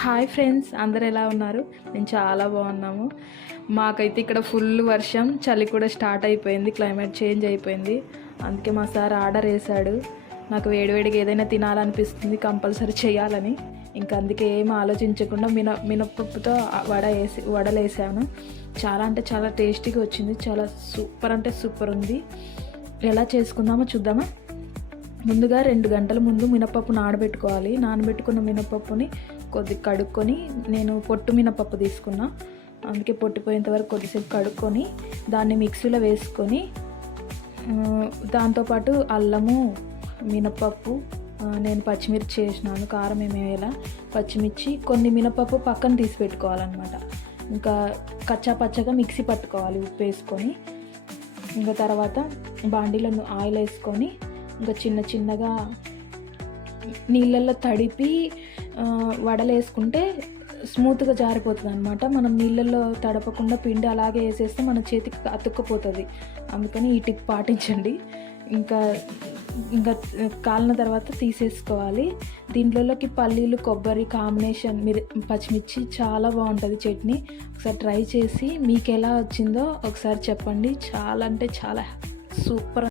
Hi friends అందరు ఎలా ఉన్నారు? మేము చాలా బాగున్నాము. మాకైతే ఇక్కడ ఫుల్ వర్షం చలి కూడా స్టార్ట్ అయిపోయింది క్లైమేట్ చేంజ్ అయిపోయింది. అందుకే మా సార్ ఆర్డర్ వేశాడు. నాకు వేడివేడిగా ఏదైనా తినాలనిపిస్తుంది కంపల్సరీ చేయాలని. ఇంకా అందుకే ఏం ఆలోచించకుండా మిన మినపప్పుతో వడ వేసి వడలు వేసాను చాలా అంటే చాలా టేస్టీగా వచ్చింది చాలా సూపర్ అంటే సూపర్ ఉంది. ఎలా చేసుకుందామో చూద్దామా? ముందుగా రెండు గంటల ముందు మినపప్పు నానబెట్టుకోవాలి. నానబెట్టుకున్న మినపప్పుని కొద్ది కడుక్కొని నేను పొట్టు మినపప్పు తీసుకున్నా. అందుకే పొట్టిపోయేంత వరకు కొద్దిసేపు కడుక్కొని దాన్ని మిక్సీలో వేసుకొని దాంతోపాటు అల్లము మినపప్పు నేను పచ్చిమిర్చి చేసినాను కారం ఏమేలా పచ్చిమిర్చి కొన్ని మినపప్పు పక్కన తీసి పెట్టుకోవాలన్నమాట. ఇంకా కచ్చా పచ్చగా మిక్సీ పట్టుకోవాలి ఉప్పు వేసుకొని. ఇంకా తర్వాత బాండీలో ఆయిల్ వేసుకొని ఇంకా చిన్న చిన్నగా నీళ్ళల్లో తడిపి వడలేసుకుంటే స్మూత్గా జారిపోతుంది అనమాట మనం నీళ్ళల్లో తడపకుండా పిండి అలాగే వేసేస్తే మన చేతికి అతుక్కపోతుంది. అందుకని ఈ టిప్ పాటించండి. ఇంకా ఇంకా కాలిన తర్వాత తీసేసుకోవాలి. దీంట్లోకి పల్లీలు కొబ్బరి కాంబినేషన్ మీరు పచ్చిమిర్చి చాలా బాగుంటుంది చట్నీ. ఒకసారి ట్రై చేసి మీకు ఎలా వచ్చిందో ఒకసారి చెప్పండి. చాలా అంటే చాలా సూపర్